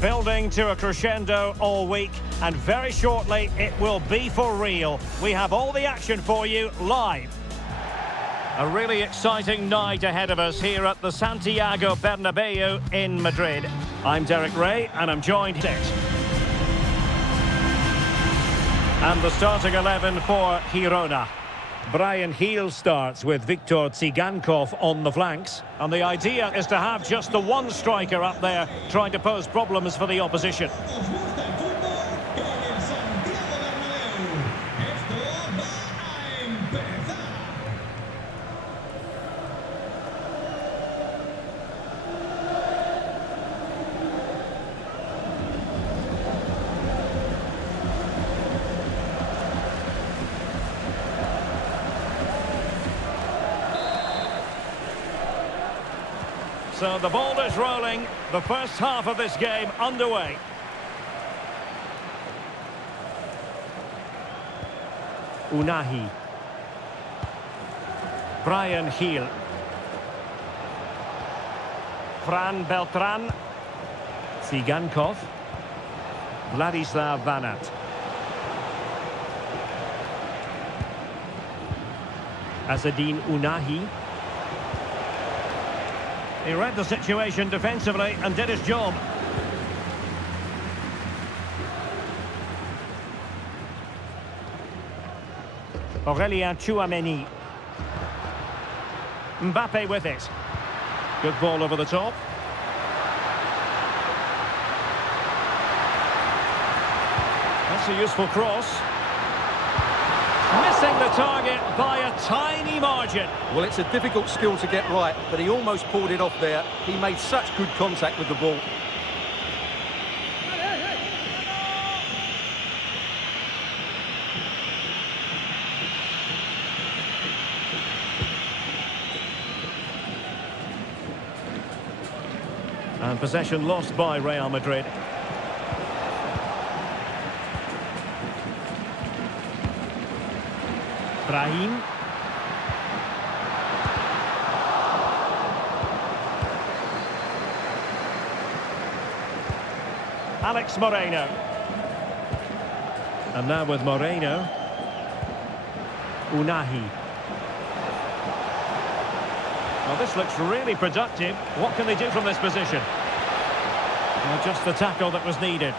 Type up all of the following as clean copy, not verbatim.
building to a crescendo all week, and very shortly it will be for real. We have all the action for you live. A really exciting night ahead of us here at the Santiago Bernabeu in Madrid. I'm Derek Ray, and I'm joined and the starting 11 for Girona. Bryan Gil starts with Viktor Tsigankov on the flanks. And the idea is to have just the one striker up there trying to pose problems for the opposition. So the ball is rolling, the first half of this game underway. Unahi. Bryan Gil. Fran Beltran. Tsigankov. Vladislav Vanat. Azzedine Unahi. He read the situation defensively and did his job. Aurélien Tchouameni. Mbappe with it. Good ball over the top. That's a useful cross. Missing the target by a tiny margin. Well, it's a difficult skill to get right, but he almost pulled it off there. He made such good contact with the ball. And possession lost by Real Madrid. Brahim. Alex Moreno. And now with Moreno. Unahi. Well, this looks really productive. What can they do from this position? Well, just the tackle that was needed.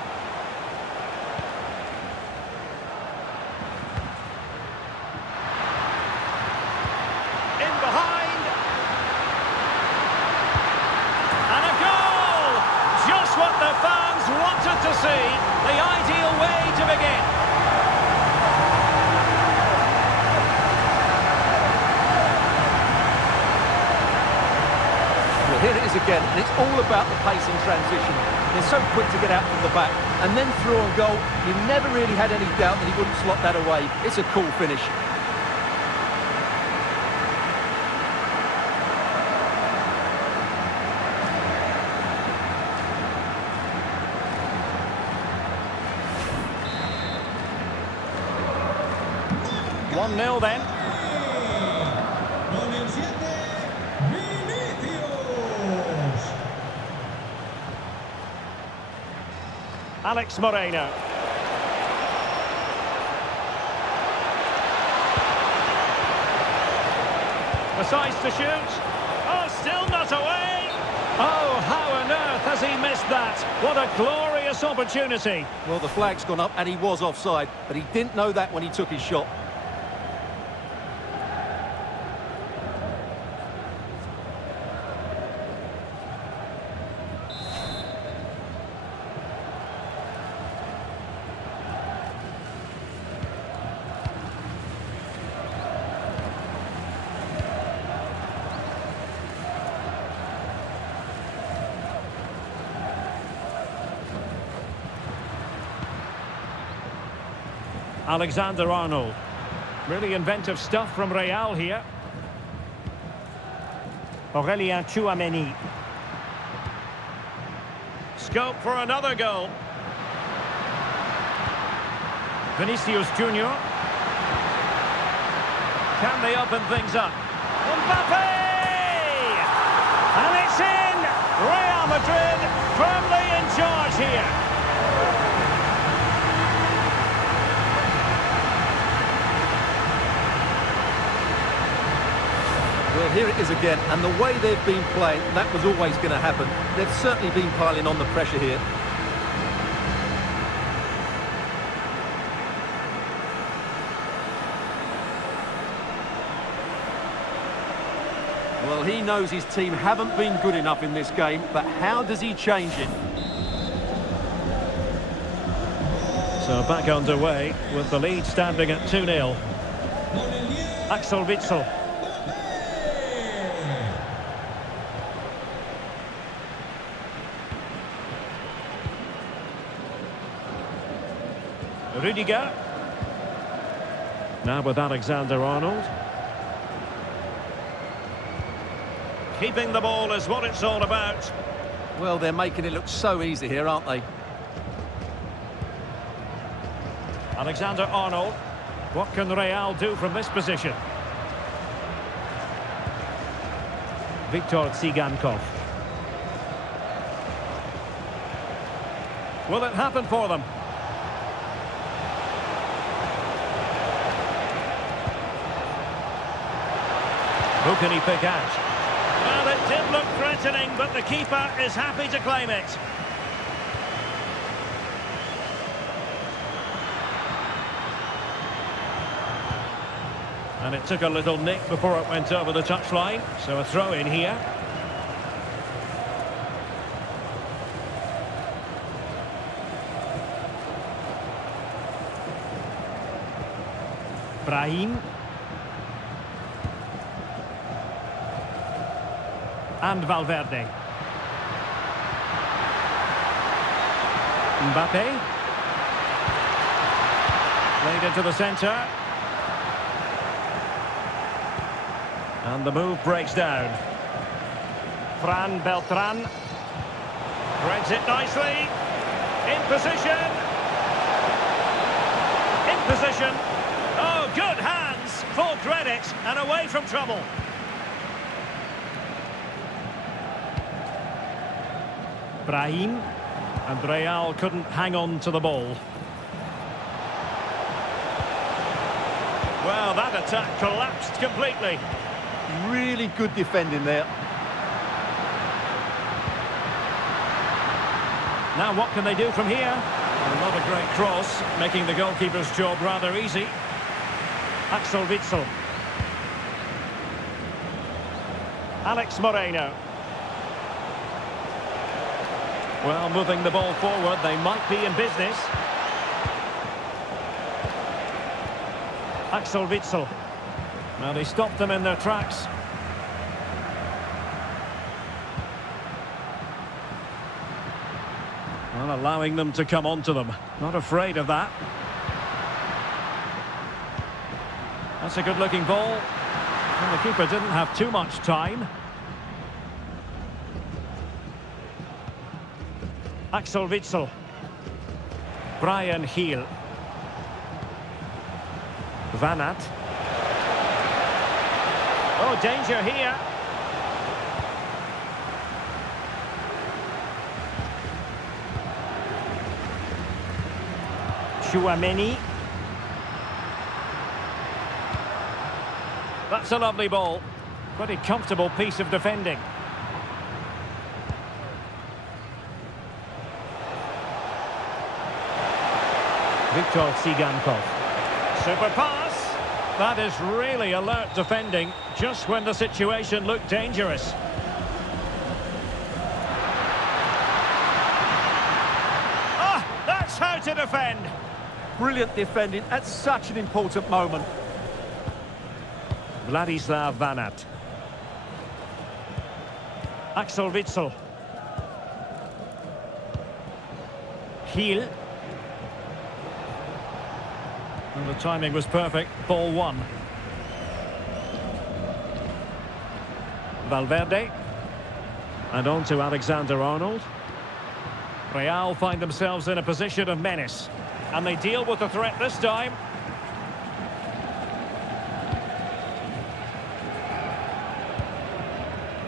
To see the ideal way to begin. Well, here it is again, and it's all about the pace in transition. They're so quick to get out from the back, and then through on goal. You never really had any doubt that he wouldn't slot that away. It's a cool finish. One 0 then. Alex Moreno. Decides to shoot. Oh, still not away. Oh, how on earth has he missed that? What a glorious opportunity. Well, the flag's gone up and he was offside, but he didn't know that when he took his shot. Alexander-Arnold. Really inventive stuff from Real here. Aurélien Tchouameni. Scope for another goal. Vinicius Junior. Can they open things up? Mbappe! And it's in! Real Madrid firmly in charge here. Well, here it is again, and the way they've been playing, that was always going to happen. They've certainly been piling on the pressure here. Well, he knows his team haven't been good enough in this game, but how does he change it? So back underway with the lead standing at 2-0. Axel Witsel. Rudiger. Now with Alexander-Arnold. Keeping the ball is what it's all about. Well, they're making it look so easy here, aren't they? Alexander-Arnold. What can Real do from this position? Viktor Tsigankov. Will it happen for them? Who can he pick out? Well, it did look threatening, but the keeper is happy to claim it. And it took a little nick before it went over the touchline, so a throw in here. Brahim. And Valverde. Mbappe. Played into the centre. And the move breaks down. Fran Beltran. Threads it nicely. In position. In position. Oh, good hands. Full credit. And away from trouble. Brahim, and Real couldn't hang on to the ball. Well, that attack collapsed completely. Really good defending there. Now what can they do from here? Another great cross, making the goalkeeper's job rather easy. Axel Witsel. Alex Moreno. Well, moving the ball forward, they might be in business. Axel Witsel. Well, he stopped them in their tracks. Well, allowing them to come onto them. Not afraid of that. That's a good-looking ball. And the keeper didn't have too much time. Axel Witsel. Brian Heel. Van Aert. Oh, danger here. Chouameni. That's a lovely ball. Pretty comfortable piece of defending. Viktor Tsigankov. Super pass. That is really alert defending, just when the situation looked dangerous. Ah, that's how to defend. Brilliant defending at such an important moment. Vladislav Van Aert. Axel Witsel. Heel. And the timing was perfect. Ball one. Valverde. And on to Alexander-Arnold. Real find themselves in a position of menace. And they deal with the threat this time.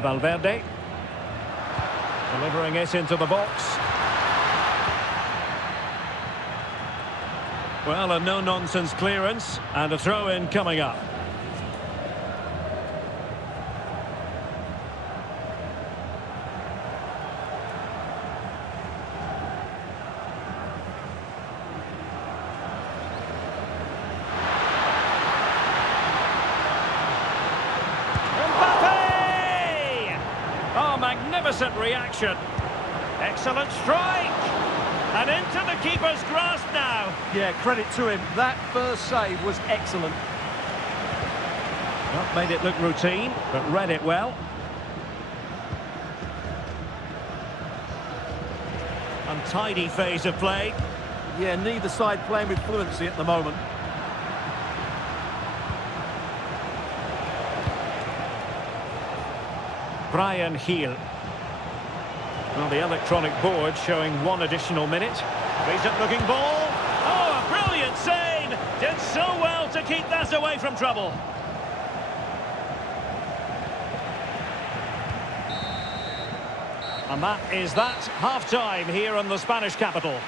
Valverde. Delivering it into the box. Well, a no-nonsense clearance and a throw-in coming up. Mbappe! Oh, magnificent reaction. Excellent strike. And into the keeper's grasp now. Yeah, credit to him. That first save was excellent. Well, made it look routine, but read it well. Untidy phase of play. Yeah, neither side playing with fluency at the moment. Brian Heel. Well, the electronic board showing one additional minute. Decent looking ball. Oh, a brilliant save! Did so well to keep that away from trouble. And that is that. Half-time here in the Spanish capital.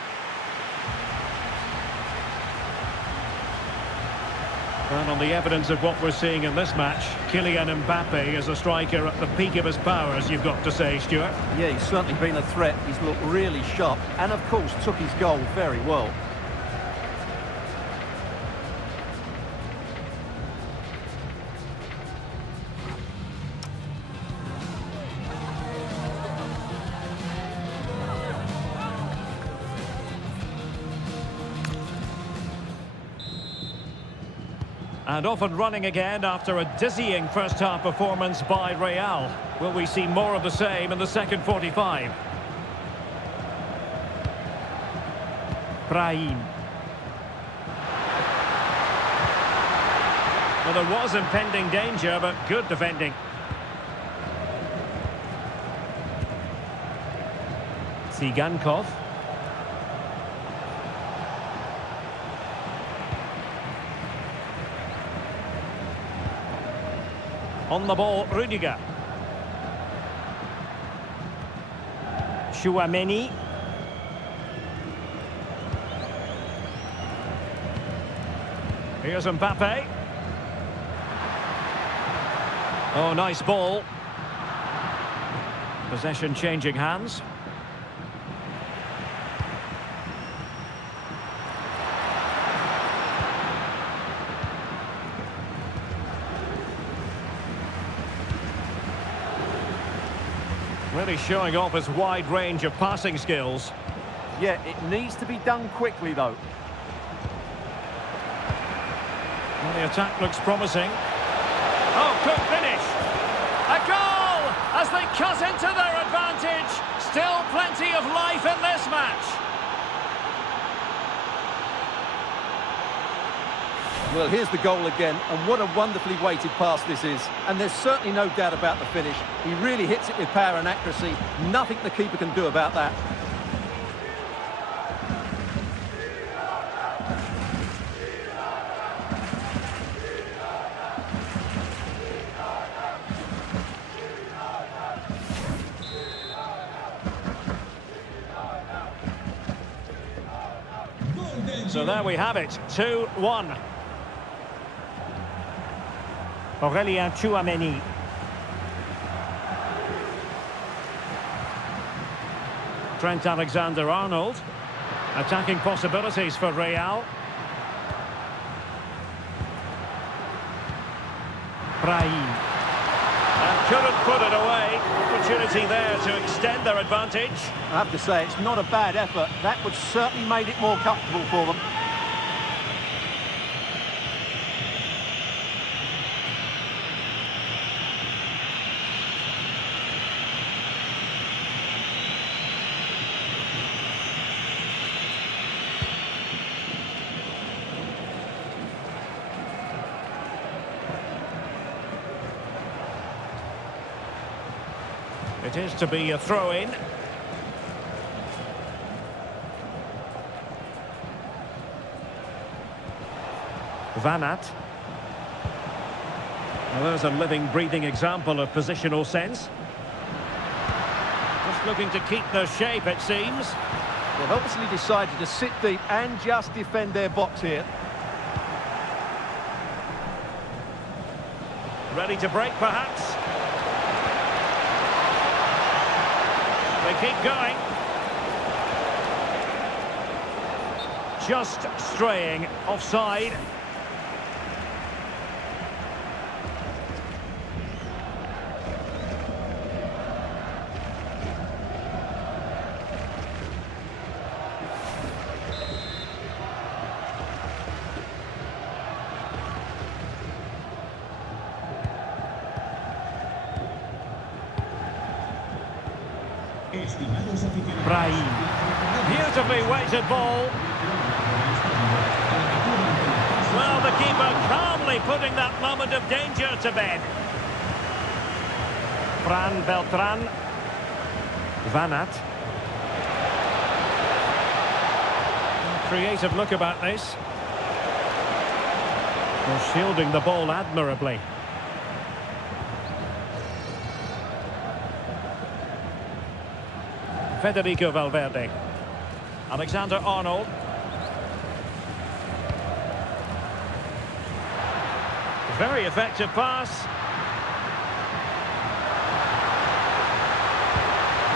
And on the evidence of what we're seeing in this match, Kylian Mbappe is a striker at the peak of his powers, you've got to say, Stuart. Yeah, he's certainly been a threat. He's looked really sharp and, of course, took his goal very well. And off and running again after a dizzying first-half performance by Real. Will we see more of the same in the second 45? Brahim. Well, there was impending danger, but good defending. Tsigankov. On the ball, Rudiger. Chouameni. Here's Mbappe. Oh, nice ball. Possession changing hands. Really showing off his wide range of passing skills. Yeah, it needs to be done quickly, though. Well, the attack looks promising. Oh, good finish. A goal as they cut into their advantage. Still plenty of life in this match. Well, here's the goal again, and what a wonderfully weighted pass this is. And there's certainly no doubt about the finish. He really hits it with power and accuracy. Nothing the keeper can do about that. So there we have it, 2-1. Aurelien Chouameni. Trent Alexander-Arnold. Attacking possibilities for Real. Brahim. And couldn't put it away. Opportunity there to extend their advantage. I have to say, it's not a bad effort. That would certainly made it more comfortable for them. It is to be a throw-in. Van Aert. Well, there's a living, breathing example of positional sense. Just looking to keep their shape, it seems. They've obviously decided to sit deep and just defend their box here. Ready to break, perhaps. They keep going. Just straying offside. Brahim. Beautifully weighted ball. Well, the keeper calmly putting that moment of danger to bed. Fran Beltran. Vanat. Creative look about this. Well, shielding the ball admirably. Federico Valverde. Alexander Arnold. Very effective pass.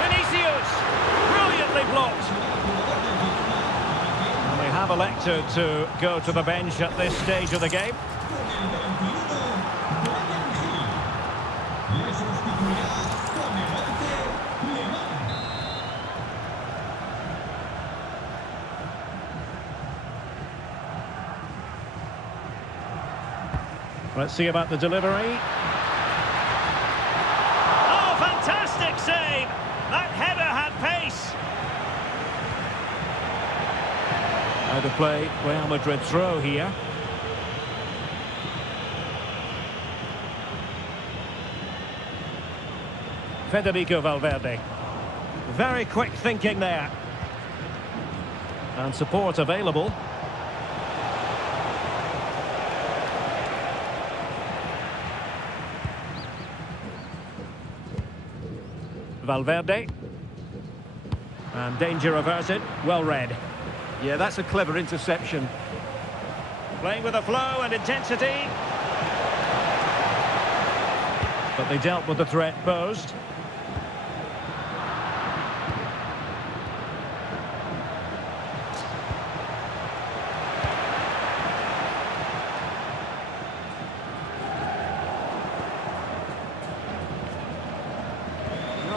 Vinicius! Brilliantly blocked. And they have elected to go to the bench at this stage of the game. Let's see about the delivery. Oh, fantastic save! That header had pace. Out of play, Real Madrid throw here. Federico Valverde. Very quick thinking there. And support available. Valverde. And danger averted. Well read. Yeah, that's a clever interception. Playing with a flow and intensity. But they dealt with the threat posed.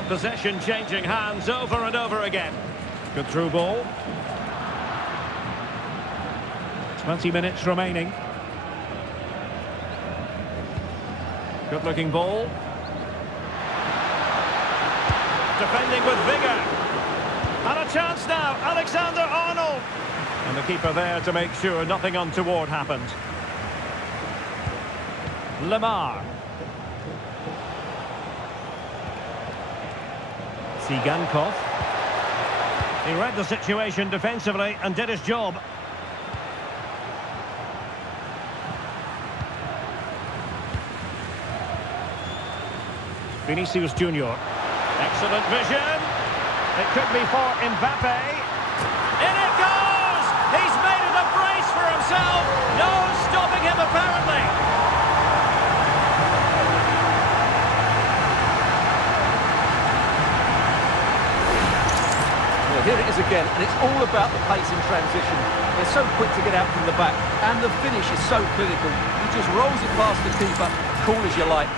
Possession changing hands over and over again. Good through ball. 20 minutes remaining. Good looking ball. Defending with vigour. And a chance now, Alexander Arnold. And the keeper there to make sure nothing untoward happened. Lemar. Sigankov. He read the situation defensively and did his job. Vinicius Junior. Excellent vision. It could be for Mbappe. In it goes! He's made it a brace for himself. No stopping him apparently. Here it is again, and it's all about the pace in transition. They're so quick to get out from the back, and the finish is so clinical. He just rolls it past the keeper, cool as you like.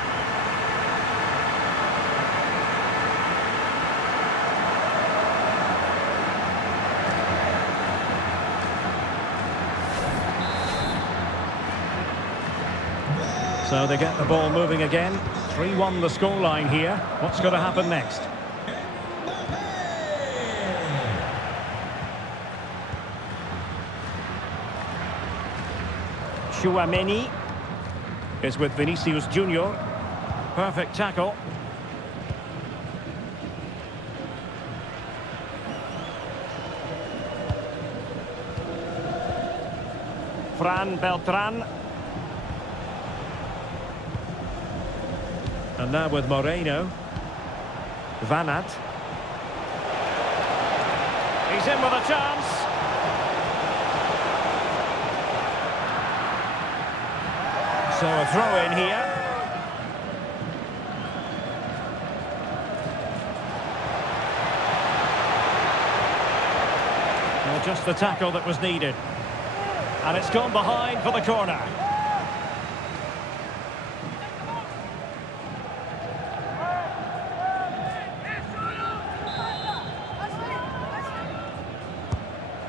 So they get the ball moving again. 3-1 the scoreline here. What's going to happen next? Chouameni is with Vinicius Junior. Perfect tackle. Fran Beltran. And now with Moreno. Vanat. He's He's in with a chance. So a throw in here. Well, just the tackle that was needed. And it's gone behind for the corner.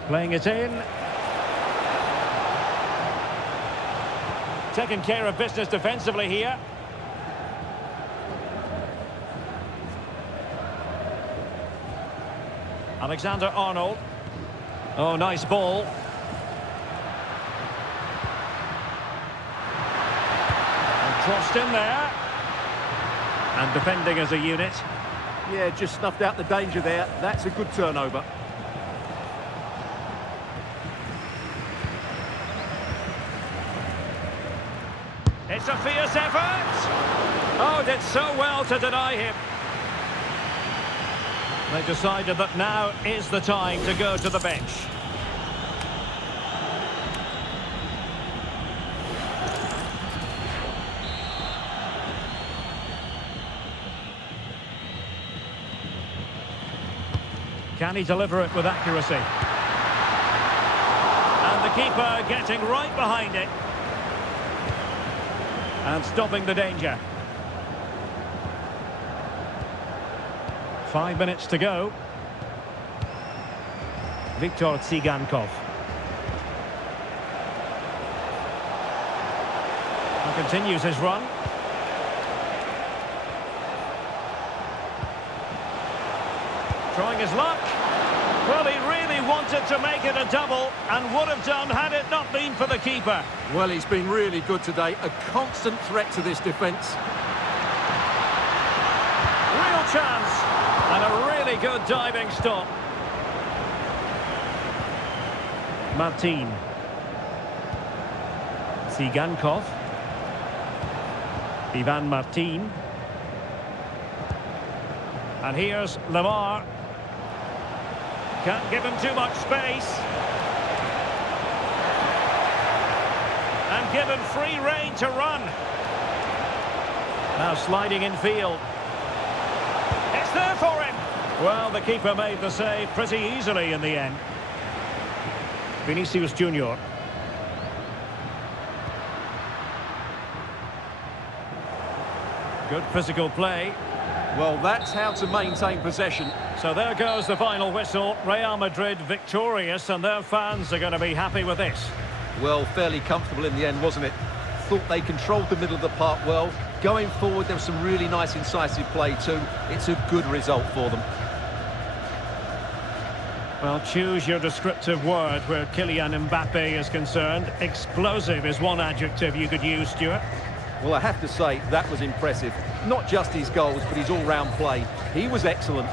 Playing it in. Taking care of business defensively here. Alexander-Arnold. Oh, nice ball. And crossed in there. And defending as a unit. Yeah, just snuffed out the danger there. That's a good turnover. It's a fierce effort. Oh, did so well to deny him. They decided that now is the time to go to the bench. Can he deliver it with accuracy? And the keeper getting right behind it. And stopping the danger. 5 minutes to go. Viktor Tsigankov. And continues his run. Trying his luck. Well, he really wanted to make it a double and would have done had it not been for the keeper. Well, he's been really good today. A constant threat to this defence. Real chance. And a really good diving stop. Martin. Tsigankov. Ivan Martin. And here's Lamar. Can't give him too much space. And given free rein to run. Now sliding in field. It's there for him. Well, the keeper made the save pretty easily in the end. Vinicius Junior. Good physical play. Well, that's how to maintain possession. So there goes the final whistle. Real Madrid victorious, and their fans are going to be happy with this. Well, fairly comfortable in the end, wasn't it? Thought they controlled the middle of the park well. Going forward, there was some really nice incisive play too. It's a good result for them. Well, choose your descriptive word where Kylian Mbappe is concerned. Explosive is one adjective you could use, Stuart. Well, I have to say, that was impressive. Not just his goals, but his all-round play. He was excellent.